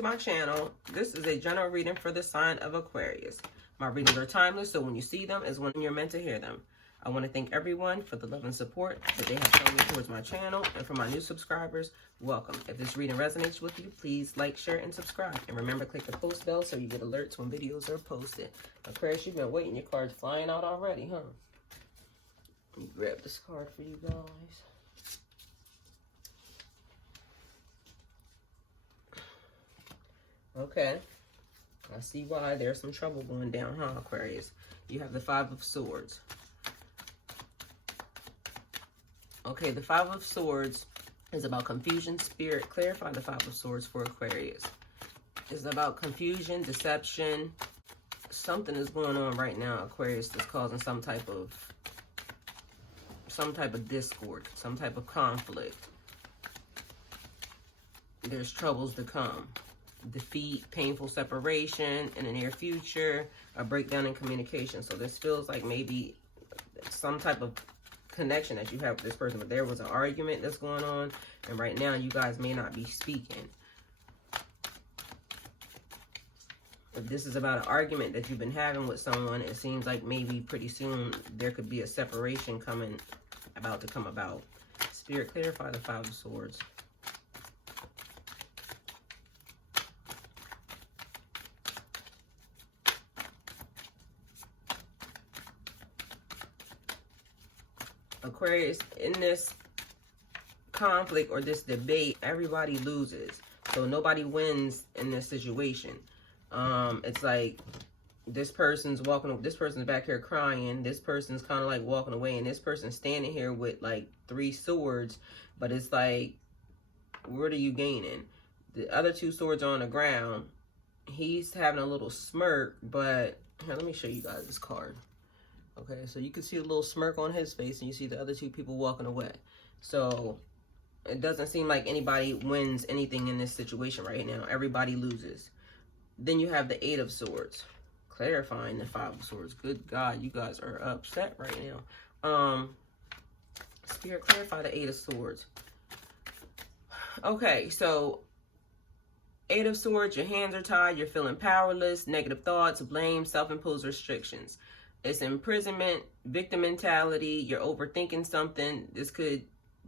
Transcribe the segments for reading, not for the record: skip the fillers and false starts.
to my channel. This is a general reading for the sign of Aquarius. My readings are timeless, so when you see them is when you're meant to hear them. I want to thank everyone for the love and support that they have shown me towards my channel, and for my new subscribers, welcome. If this reading resonates with you, please like, share, and subscribe. And remember, click the post bell so you get alerts when videos are posted. Aquarius, you've been waiting. Your card's flying out already, huh? Let me grab this card for you guys. Okay, I see why there's some trouble going down, huh, Aquarius? You have the Five of Swords. Okay, the Five of Swords is about confusion. Spirit, clarify the Five of Swords for Aquarius. It's about confusion, deception. Something is going on right now, Aquarius, that's causing some type of discord, some type of conflict. There's troubles to come. Defeat, painful separation in the near future, a breakdown in communication. So this feels like maybe some type of connection that you have with this person, but there was an argument that's going on, and right now you guys may not be speaking. If this is about an argument that you've been having with someone, it seems like maybe pretty soon there could be a separation about to come about. Spirit, clarify the Five of Swords. Aquarius, in this conflict or this debate, everybody loses. So nobody wins in this situation. It's like this person's back here crying. This person's kind of like walking away, and this person's standing here with like 3 swords. But it's like, what are you gaining? The other 2 swords are on the ground. He's having a little smirk, but here, let me show you guys this card. Okay, so you can see a little smirk on his face, and you see the other 2 people walking away. So it doesn't seem like anybody wins anything in this situation right now. Everybody loses. Then you have the 8 of Swords, clarifying the 5 of Swords. Good God, you guys are upset right now. Spirit, clarify the 8 of Swords. Okay, so 8 of Swords, your hands are tied, you're feeling powerless, negative thoughts, blame, self-imposed restrictions. It's imprisonment, victim mentality, you're overthinking something. This could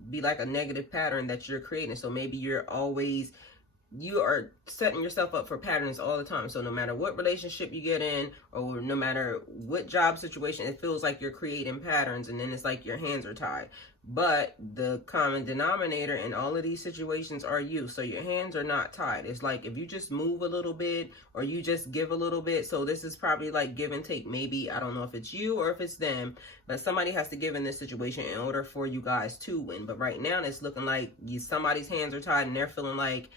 be like a negative pattern that you're creating. So maybe you are setting yourself up for patterns all the time. So no matter what relationship you get in, or no matter what job situation, it feels like you're creating patterns, and then it's like your hands are tied. But the common denominator in all of these situations are you. So your hands are not tied. It's like if you just move a little bit, or you just give a little bit. So this is probably like give and take. Maybe, I don't know if it's you or if it's them, but somebody has to give in this situation in order for you guys to win. But right now it's looking like somebody's hands are tied, and they're feeling like,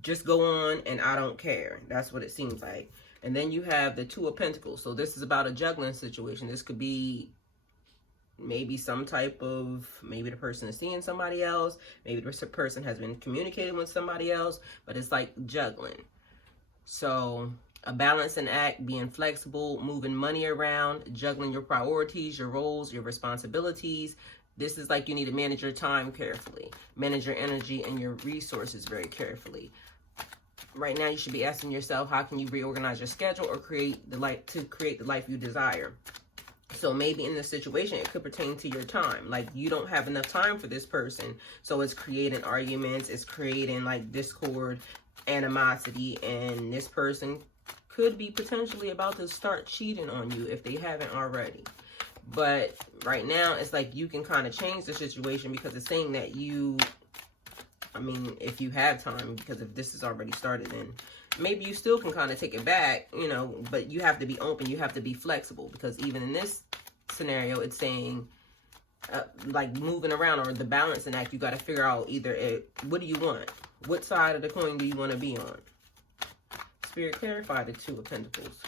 just go on and I don't care. That's what it seems like. And then you have the 2 of Pentacles. So this is about a juggling situation. This could be maybe some type of, maybe the person is seeing somebody else, maybe the person has been communicating with somebody else, but it's like juggling. So a balancing act, being flexible, moving money around, juggling your priorities, your roles, your responsibilities. This is like you need to manage your time carefully, manage your energy and your resources very carefully. Right now, you should be asking yourself, how can you reorganize your schedule or create the life you desire? So maybe in this situation, it could pertain to your time. Like you don't have enough time for this person. So it's creating arguments. It's creating like discord, animosity. And this person could be potentially about to start cheating on you if they haven't already. But right now, it's like you can kind of change the situation, because it's saying that if you have time, because if this is already started, then maybe you still can kind of take it back, but you have to be open. You have to be flexible, because even in this scenario, it's saying like moving around, or the balancing act, you got to figure out what do you want? What side of the coin do you want to be on? Spirit, clarify the 2 of Pentacles.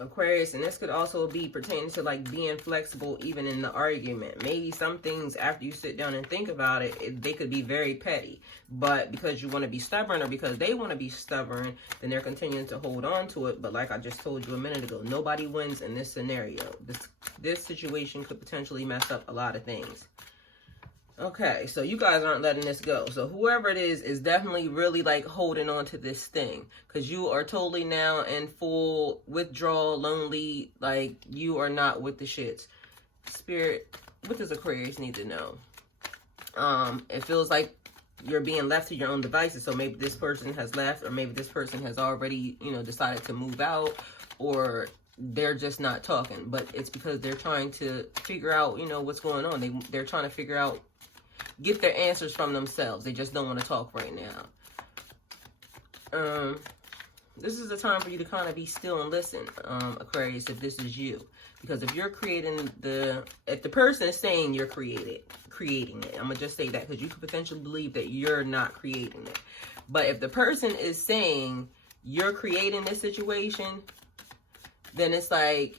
Aquarius, and this could also be pertaining to like being flexible even in the argument. Maybe some things after you sit down and think about it, they could be very petty, but because you want to be stubborn or because they want to be stubborn, then they're continuing to hold on to it. But like I just told you a minute ago, nobody wins in this scenario. This situation could potentially mess up a lot of things. Okay, so you guys aren't letting this go. So whoever it is definitely really like holding on to this thing, because you are totally now in full withdrawal, lonely, like you are not with the shits. Spirit, what does Aquarius need to know? It feels like you're being left to your own devices. So maybe this person has left, or maybe this person has already, you know, decided to move out, or they're just not talking. But it's because they're trying to figure out, you know, what's going on. They're trying to figure out, get their answers from themselves. They just don't want to talk right now. This is the time for you to kind of be still and listen, Aquarius, if this is you. Because if you're creating if the person is saying you're creating it, I'm going to just say that, because you could potentially believe that you're not creating it. But if the person is saying you're creating this situation, then it's like,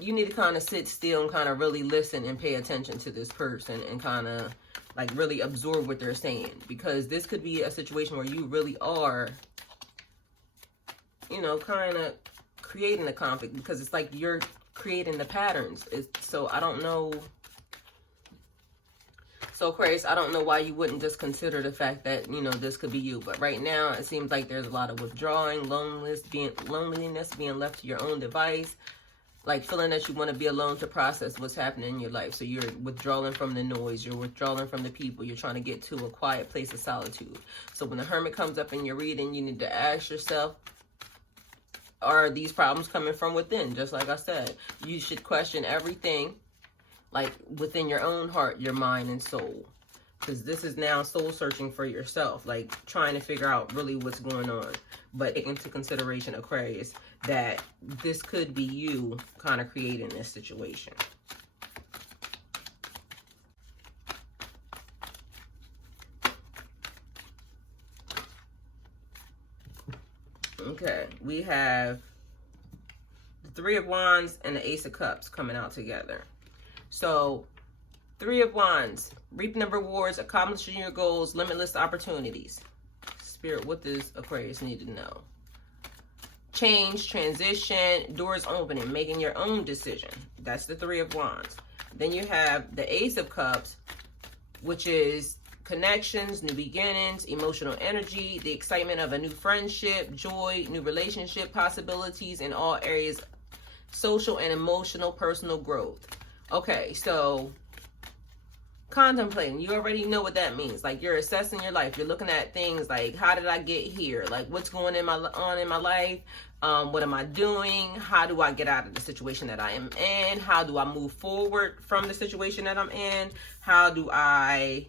you need to kind of sit still and kind of really listen and pay attention to this person and kind of like really absorb what they're saying, because this could be a situation where you really are, you know, kind of creating a conflict, because it's like you're creating the patterns. So I don't know. So Aquarius, I don't know why you wouldn't just consider the fact that, you know, this could be you. But right now it seems like there's a lot of withdrawing, loneliness, being left to your own device. Like feeling that you want to be alone to process what's happening in your life. So you're withdrawing from the noise. You're withdrawing from the people. You're trying to get to a quiet place of solitude. So when the Hermit comes up in your reading, you need to ask yourself, are these problems coming from within? Just like I said, you should question everything like within your own heart, your mind, and soul. Because this is now soul searching for yourself, like trying to figure out really what's going on. But take into consideration, Aquarius, that this could be you kind of creating this situation. Okay, we have the Three of Wands and the Ace of Cups coming out together. So, Three of Wands, reaping the rewards, accomplishing your goals, limitless opportunities. Spirit, what does Aquarius need to know? Change, transition, doors opening, making your own decision. That's the Three of Wands. Then you have the Ace of Cups, which is connections, new beginnings, emotional energy, the excitement of a new friendship, joy, new relationship possibilities in all areas, social and emotional, personal growth. Okay, so contemplating, you already know what that means. Like you're assessing your life. You're looking at things like, how did I get here? Like what's going on in my life? What am I doing? How do I get out of the situation that I am in? How do I move forward from the situation that I'm in? How do I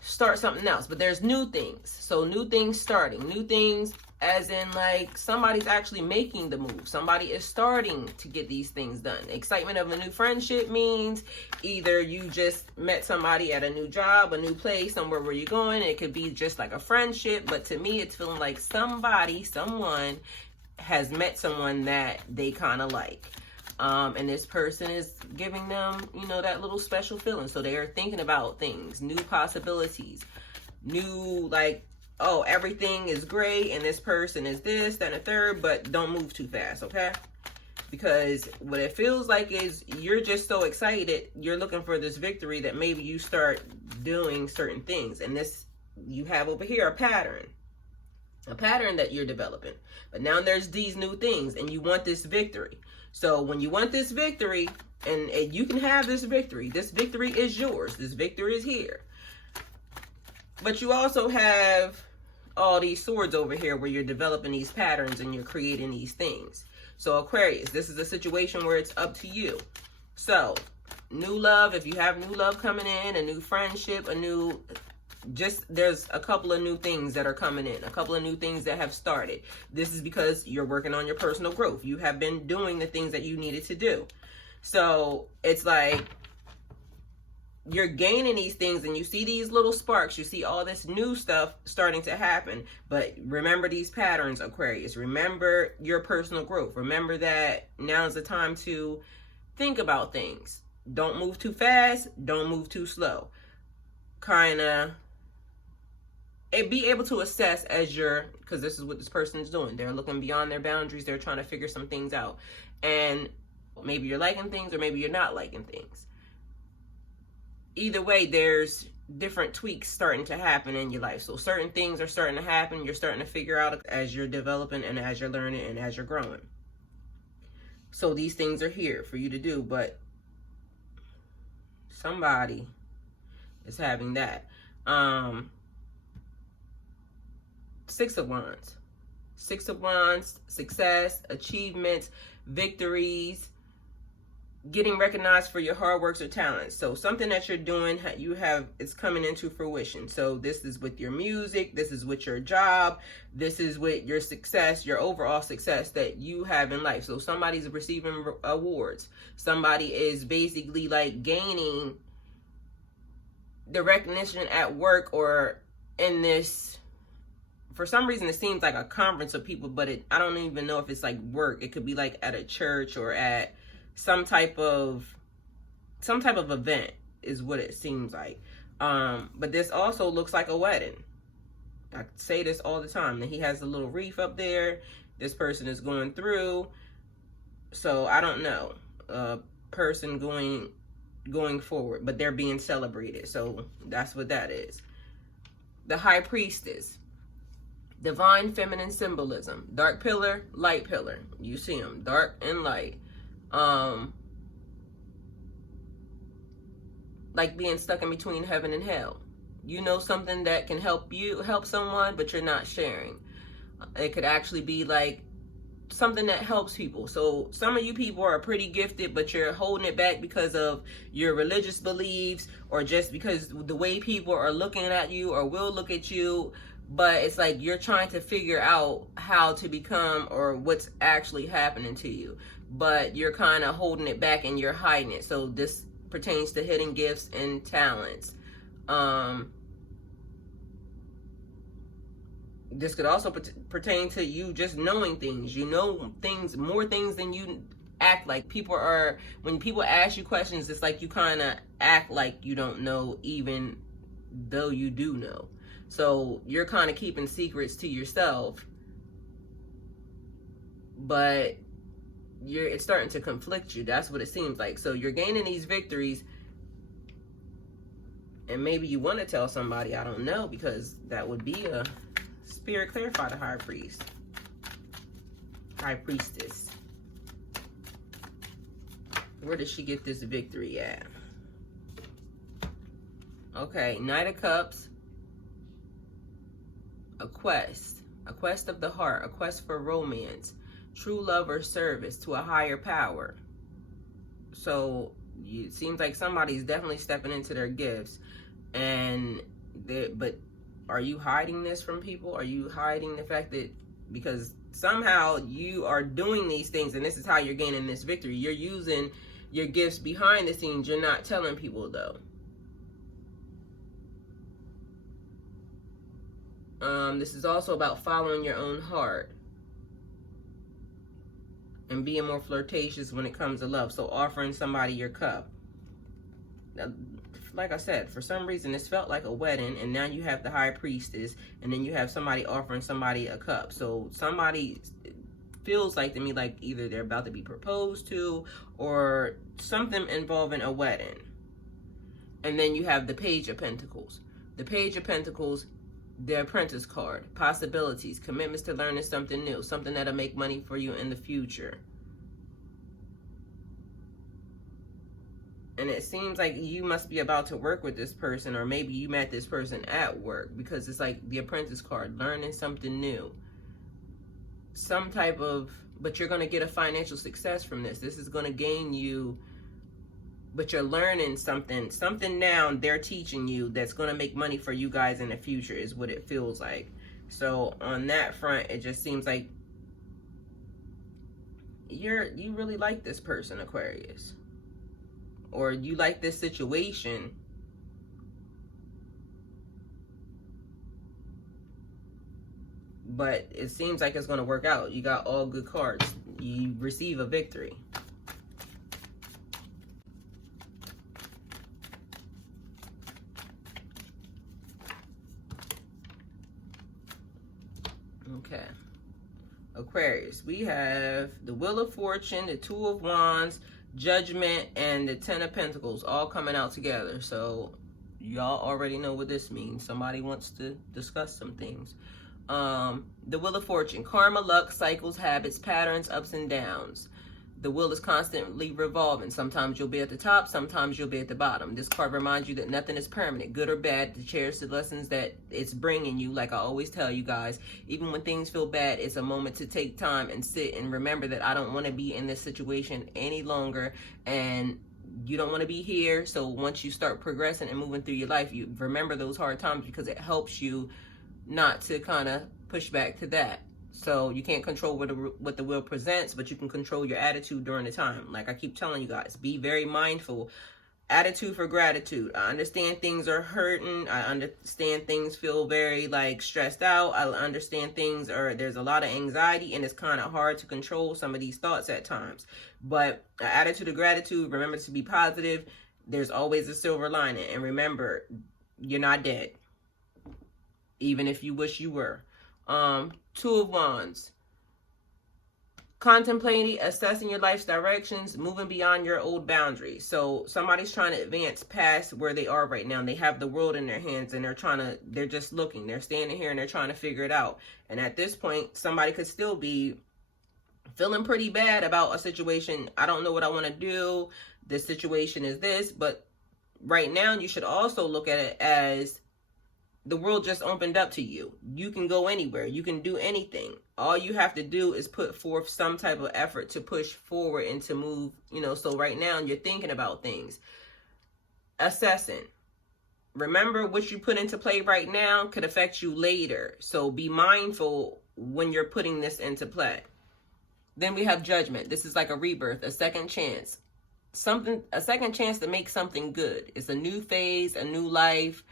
start something else? But there's new things. So new things starting, new things as in like somebody's actually making the move. Somebody is starting to get these things done. Excitement of a new friendship means either you just met somebody at a new job, a new place, somewhere where you're going. It could be just like a friendship, but to me it's feeling like someone has met someone that they kind of like. And this person is giving them, you know, that little special feeling. So they are thinking about things, new possibilities, new like, oh, everything is great and this person is this, that, and a third, but don't move too fast, okay? Because what it feels like is you're just so excited, you're looking for this victory that maybe you start doing certain things. And this, you have over here a pattern that you're developing. But now there's these new things and you want this victory. So when you want this victory, and you can have this victory is yours. This victory is here. But you also have all these swords over here where you're developing these patterns and you're creating these things. So Aquarius, this is a situation where it's up to you. So new love, if you have new love coming in, a new friendship, there's a couple of new things that are coming in, a couple of new things that have started. This is because you're working on your personal growth. You have been doing the things that you needed to do. So it's like you're gaining these things and you see these little sparks, you see all this new stuff starting to happen. But remember these patterns, Aquarius. Remember your personal growth. Remember that now's the time to think about things. Don't move too fast, don't move too slow. Kind of be able to assess as you're, because this is what this person's doing. They're looking beyond their boundaries. They're trying to figure some things out. And maybe you're liking things or maybe you're not liking things. Either way, there's different tweaks starting to happen in your life. So certain things are starting to happen. You're starting to figure out as you're developing and as you're learning and as you're growing. So these things are here for you to do, but somebody is having that. 6 of Wands. 6 of Wands, success, achievements, victories, getting recognized for your hard works or talents. So something that you're doing, it's coming into fruition. So this is with your music, this is with your job, this is with your success, your overall success that you have in life. So somebody's receiving awards. Somebody is basically like gaining the recognition at work or in this. For some reason, it seems like a conference of people, but I don't even know if it's like work. It could be like at a church or at some type of event is what it seems like. But this also looks like a wedding. I say this all the time. That he has a little wreath up there. This person is going through. So I don't know. A person going forward, but they're being celebrated. So that's what that is. The High Priestess. Divine feminine symbolism. Dark pillar, light pillar. You see them, dark and light. Like being stuck in between heaven and hell. You know something that can help someone, but you're not sharing. It could actually be like something that helps people. So some of you people are pretty gifted, but you're holding it back because of your religious beliefs or just because the way people are looking at you or will look at you. But it's like you're trying to figure out how to become or what's actually happening to you. But you're kind of holding it back and you're hiding it. So this pertains to hidden gifts and talents. This could also pertain to you just knowing things. You know things, more things than you act like. When people ask you questions, it's like you kind of act like you don't know even though you do know. So you're kind of keeping secrets to yourself, but it's starting to conflict you. That's what it seems like. So you're gaining these victories, and maybe you want to tell somebody, I don't know, because that would be a spirit. Clarify the High Priest. High Priestess. Where did she get this victory at? Okay, Knight of Cups. A quest of the heart, a quest for romance, true love or service to a higher power. So it seems like somebody's definitely stepping into their gifts, but are you hiding this from people? Are you hiding the fact that because somehow you are doing these things and this is how you're gaining this victory? You're using your gifts behind the scenes. You're not telling people though. This is also about following your own heart and being more flirtatious when it comes to love. So offering somebody your cup. Now, like I said, for some reason, this felt like a wedding, and now you have the High Priestess, and then you have somebody offering somebody a cup. So somebody feels like to me like either they're about to be proposed to or something involving a wedding. And then you have the Page of Pentacles. The Page of Pentacles, the Apprentice card, possibilities, commitments to learning something new, something that'll make money for you in the future. And it seems like you must be about to work with this person, or maybe you met this person at work, because it's like the Apprentice card, learning something new. Some type of, but you're going to get a financial success from this. This is going to gain you, but you're learning something now they're teaching you that's going to make money for you guys in the future is what it feels like. So on that front, it just seems like you really like this person, Aquarius, or you like this situation but it seems like it's going to work out. You got all good cards. You receive a victory. Okay. Aquarius, we have the Wheel of Fortune, the Two of Wands, Judgment, and the Ten of Pentacles all coming out together. So y'all already know what this means. Somebody wants to discuss some things. The Wheel of Fortune, karma, luck, cycles, habits, patterns, ups and downs. The wheel is constantly revolving. Sometimes you'll be at the top, sometimes you'll be at the bottom. This card reminds you that nothing is permanent, good or bad, to cherish the lessons that it's bringing you. Like I always tell you guys, even when things feel bad, it's a moment to take time and sit and remember that I don't want to be in this situation any longer, and you don't want to be here. So once you start progressing and moving through your life, you remember those hard times because it helps you not to kind of push back to that. So you can't control what the wheel presents, but you can control your attitude during the time. Like I keep telling you guys, be very mindful. Attitude for gratitude. I understand things are hurting. I understand things feel very like stressed out. I understand things are, there's a lot of anxiety and it's kind of hard to control some of these thoughts at times. But an attitude of gratitude, remember to be positive. There's always a silver lining. And remember, you're not dead. Even if you wish you were. Two of Wands. Contemplating, assessing your life's directions, moving beyond your old boundaries. So somebody's trying to advance past where they are right now. They have the world in their hands and they're just looking. They're standing here and they're trying to figure it out. And at this point, somebody could still be feeling pretty bad about a situation. I don't know what I want to do. This situation is this. But right now, you should also look at it as the world just opened up to you. You can go anywhere. You can do anything. All you have to do is put forth some type of effort to push forward and to move, so right now you're thinking about things. Assessing. Remember, what you put into play right now could affect you later. So be mindful when you're putting this into play. Then we have Judgment. This is like a rebirth, a second chance. A second chance to make something good. It's a new phase, a new life.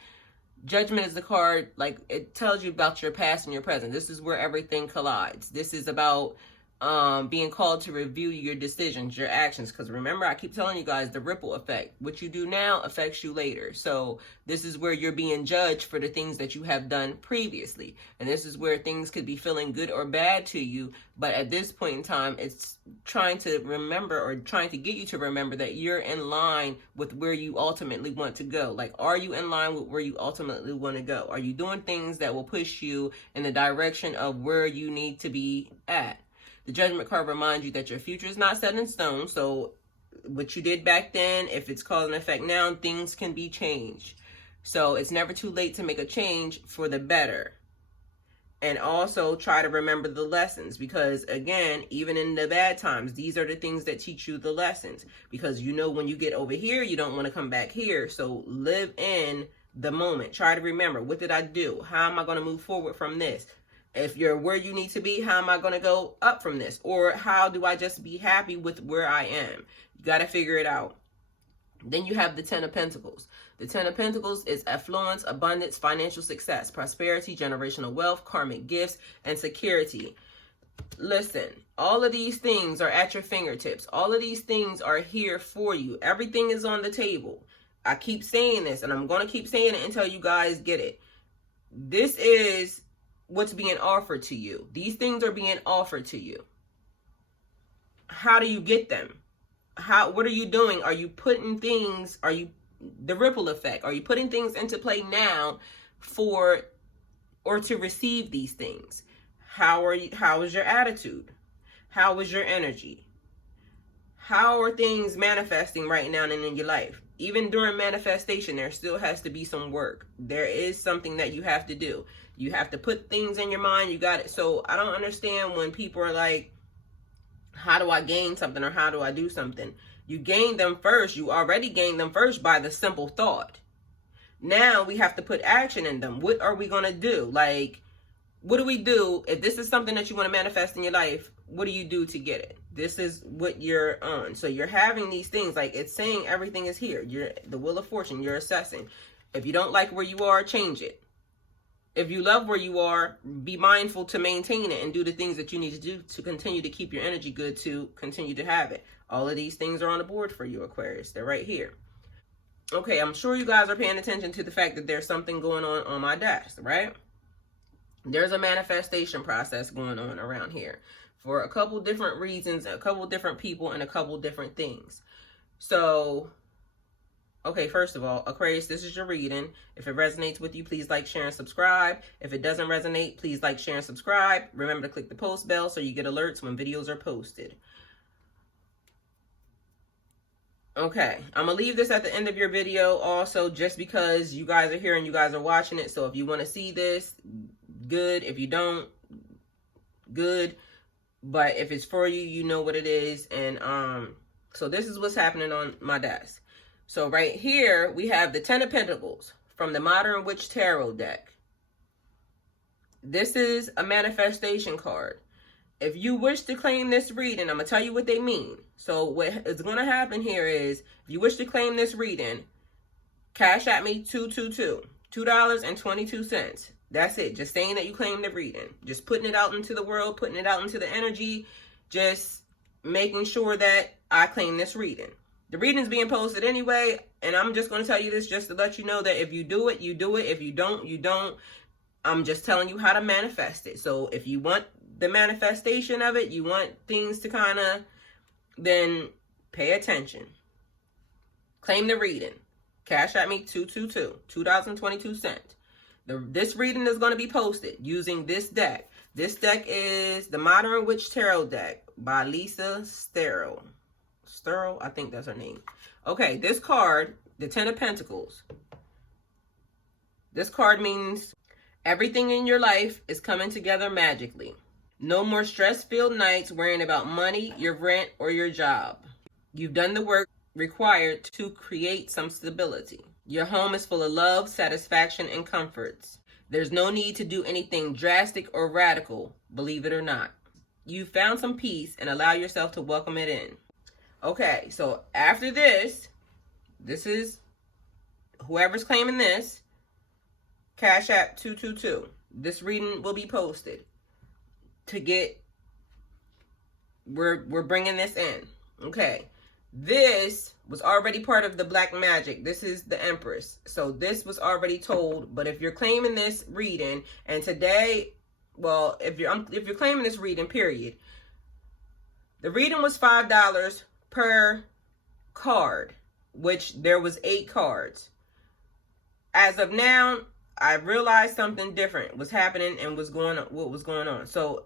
Judgment is the card, like it tells you about your past and your present. This is where everything collides. This is about being called to review your decisions, your actions. Because remember, I keep telling you guys, the ripple effect. What you do now affects you later. So this is where you're being judged for the things that you have done previously. And this is where things could be feeling good or bad to you. But at this point in time, it's trying to remember, or trying to get you to remember, that you're in line with where you ultimately want to go. Like, are you in line with where you ultimately want to go? Are you doing things that will push you in the direction of where you need to be at? The Judgment card reminds you that your future is not set in stone. So what you did back then, if it's cause and effect now, things can be changed. So it's never too late to make a change for the better. And also try to remember the lessons, because again, even in the bad times, these are the things that teach you the lessons. Because when you get over here, you don't want to come back here. So live in the moment. Try to remember, what did I do? How am I going to move forward from this? If you're where you need to be, how am I going to go up from this? Or how do I just be happy with where I am? You got to figure it out. Then you have the Ten of Pentacles. The Ten of Pentacles is affluence, abundance, financial success, prosperity, generational wealth, karmic gifts, and security. Listen, all of these things are at your fingertips. All of these things are here for you. Everything is on the table. I keep saying this, and I'm going to keep saying it until you guys get it. This is what's being offered to you. These things are being offered to you. How do you get them? What are you doing? Are you putting things, the ripple effect, are you putting things into play now or to receive these things? How is your attitude? How is your energy? How are things manifesting right now and in your life? Even during manifestation, there still has to be some work. There is something that you have to do. You have to put things in your mind. You got it. So I don't understand when people are like, how do I gain something, or how do I do something? You gain them first. You already gained them first by the simple thought. Now we have to put action in them. What are we going to do? Like, what do we do? If this is something that you want to manifest in your life, what do you do to get it? This is what you're on. So you're having these things, like it's saying everything is here. You're the Wheel of Fortune. You're assessing. If you don't like where you are, change it. if you love where you are, be mindful to maintain it and do the things that you need to do to continue to keep your energy good, to continue to have it. All of these things are on the board for you, Aquarius. They're right here. Okay, I'm sure you guys are paying attention to the fact that there's something going on my desk, right? There's a manifestation process going on around here for a couple different reasons, a couple different people, and a couple different things. So, okay, first of all, Aquarius, this is your reading. If it resonates with you, please like, share, and subscribe. If it doesn't resonate, please like, share, and subscribe. Remember to click the post bell so you get alerts when videos are posted. Okay, I'm going to leave this at the end of your video also, just because you guys are here and you guys are watching it. So if you want to see this, good. If you don't, good. But if it's for you, you know what it is. And so this is what's happening on my desk. So right here, we have the 10 of Pentacles from the Modern Witch Tarot deck. This is a manifestation card. If you wish to claim this reading, I'm going to tell you what they mean. So what is going to happen here is, if you wish to claim this reading, cash at me $2.22. That's it. Just saying that you claim the reading. Just putting it out into the world, putting it out into the energy. Just making sure that I claim this reading. The reading's being posted anyway, and I'm just going to tell you this just to let you know that if you do it, you do it. If you don't, you don't. I'm just telling you how to manifest it. So if you want the manifestation of it, you want things to kind of, then pay attention. Claim the reading. Cash at me $2.22. This reading is going to be posted using this deck. This deck is the Modern Witch Tarot deck by Lisa Sterle. Sterle, I think that's her name. Okay, this card, the 10 of Pentacles. This card means everything in your life is coming together magically. No more stress-filled nights worrying about money, your rent, or your job. You've done the work required to create some stability. Your home is full of love, satisfaction, and comforts. There's no need to do anything drastic or radical, believe it or not. You found some peace and allow yourself to welcome it in. Okay, so after this is whoever's claiming this, Cash App 222. This reading will be posted to get, we're bringing this in. Okay. This was already part of the black magic. This is the Empress. So this was already told, but if you're claiming this reading, and today, well, if you're claiming this reading, period, the reading was $5 per card, which there was 8 cards. As of now, I realized something different was happening and what was going on. So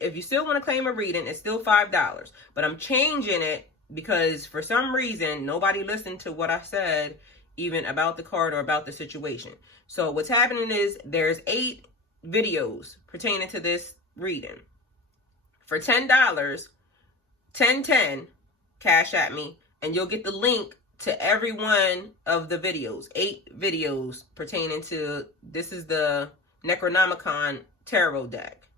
if you still want to claim a reading, it's still $5, but I'm changing it because for some reason, nobody listened to what I said, even about the card or about the situation. So what's happening is there's 8 videos pertaining to this reading. For $10, 1010, cash at me, and you'll get the link to every one of the videos. 8 videos pertaining to, this is the Necronomicon Tarot deck.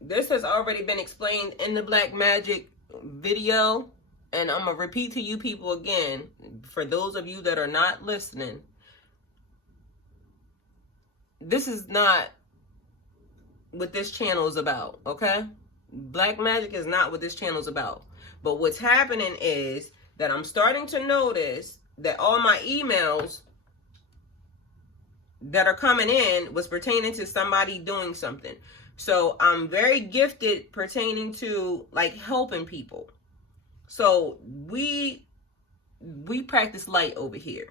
This has already been explained in the Black Magic video, and I'm going to repeat to you people again, for those of you that are not listening, this is not what this channel is about, okay? Black Magic is not what this channel is about. But what's happening is that I'm starting to notice that all my emails that are coming in was pertaining to somebody doing something. So I'm very gifted pertaining to like helping people. So we practice light over here.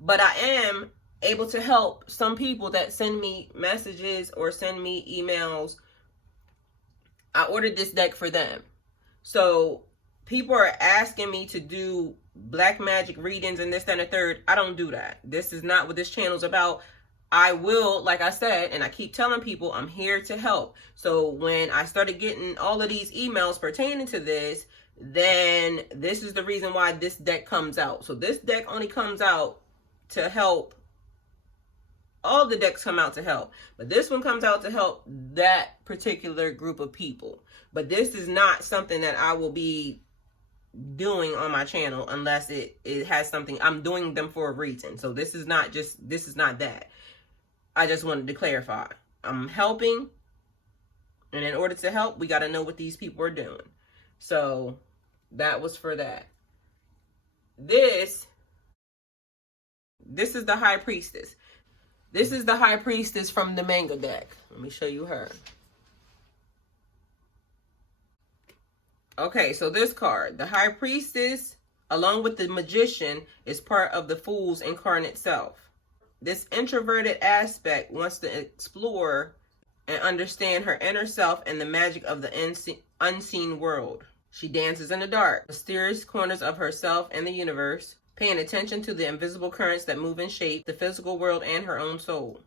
But I am able to help some people that send me messages or send me emails. I ordered this deck for them. So people are asking me to do black magic readings and this, that, and the third. I don't do that. This is not what this channel is about. I will, like I said, and I keep telling people, I'm here to help. So when I started getting all of these emails pertaining to this, then this is the reason why this deck comes out. So this deck only comes out to help. All the decks come out to help, but this one comes out to help that particular group of people. But this is not something that I will be doing on my channel unless it has something. I'm doing them for a reason. So this is not that. I just wanted to clarify. I'm helping, and in order to help, we got to know what these people are doing. So that was for that. This is the High Priestess. This is the High Priestess from the manga deck. Let me show you her. Okay, so this card, the High Priestess, along with the Magician, is part of the Fool's incarnate self. This introverted aspect wants to explore and understand her inner self and the magic of the unseen world. She dances in the dark, mysterious corners of herself and the universe, paying attention to the invisible currents that move and shape the physical world and her own soul.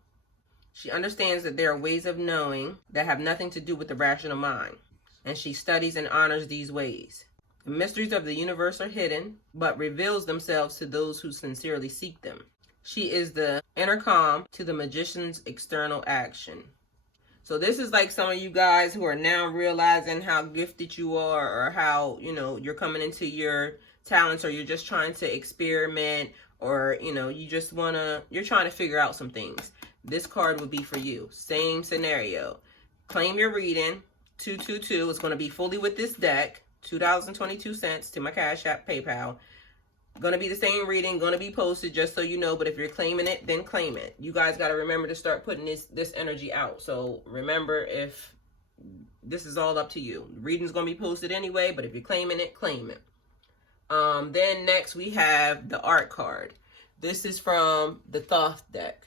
She understands that there are ways of knowing that have nothing to do with the rational mind, and she studies and honors these ways. The mysteries of the universe are hidden, but reveals themselves to those who sincerely seek them. She is the intercom to the magician's external action. So this is like some of you guys who are now realizing how gifted you are, or how, you're coming into your talents, or you're just trying to experiment, or, you're trying to figure out some things. This card would be for you. Same scenario. Claim your reading. 222 is going to be fully with this deck. $2.22 to my Cash App, PayPal. Going to be the same reading, going to be posted, just so you know. But if you're claiming it, then claim it. You guys got to remember to start putting this energy out. So remember, if this is all up to you. The reading's going to be posted anyway, but if you're claiming it, claim it. Then next we have the art card. This is from the Thoth deck.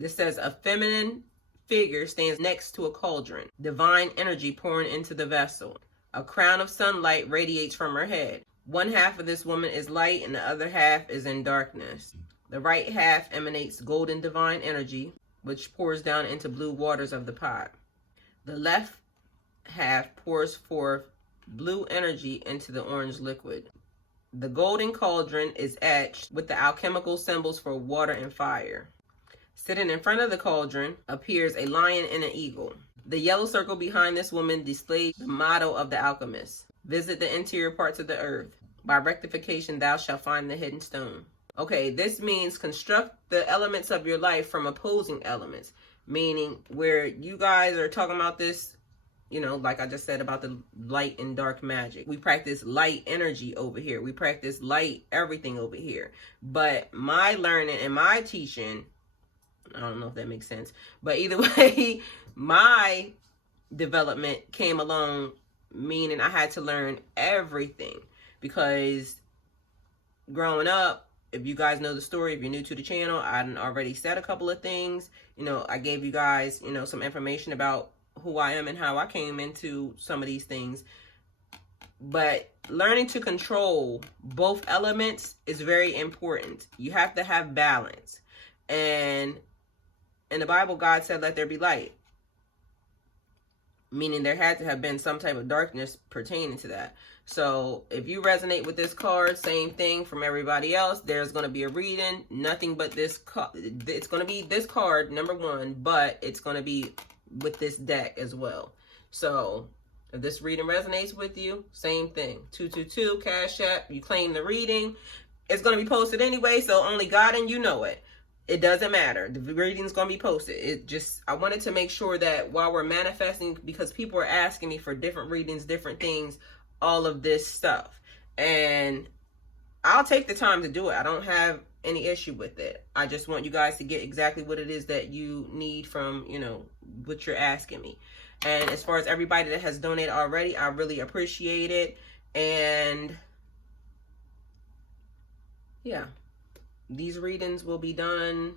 This says a feminine figure stands next to a cauldron, divine energy pouring into the vessel. A crown of sunlight radiates from her head. One half of this woman is light and the other half is in darkness. The right half emanates golden divine energy, which pours down into blue waters of the pot. The left half pours forth blue energy into the orange liquid. The golden cauldron is etched with the alchemical symbols for water and fire. Sitting in front of the cauldron appears a lion and an eagle. The yellow circle behind this woman displays the motto of the alchemist. Visit the interior parts of the earth. By rectification, thou shalt find the hidden stone. Okay, this means construct the elements of your life from opposing elements. Meaning where you guys are talking about this, like I just said about the light and dark magic. We practice light energy over here. We practice light everything over here. But my learning and my teaching, I don't know if that makes sense, but either way, my development came along meaning I had to learn everything, because growing up, if you guys know the story, if you're new to the channel, I already said a couple of things. I gave you guys, some information about who I am and how I came into some of these things. But learning to control both elements is very important. You have to have balance. And in the Bible, God said, let there be light. Meaning there had to have been some type of darkness pertaining to that. So if you resonate with this card, same thing from everybody else. There's going to be a reading. Nothing but this. It's going to be this card, number one, but it's going to be with this deck as well. So if this reading resonates with you, same thing. 222 Cash App. You claim the reading. It's going to be posted anyway, so only God and you know it. It doesn't matter. The reading's going to be posted. I wanted to make sure that while we're manifesting, because people are asking me for different readings, different things, all of this stuff. And I'll take the time to do it. I don't have any issue with it. I just want you guys to get exactly what it is that you need from, what you're asking me. And as far as everybody that has donated already, I really appreciate it. And yeah. These readings will be done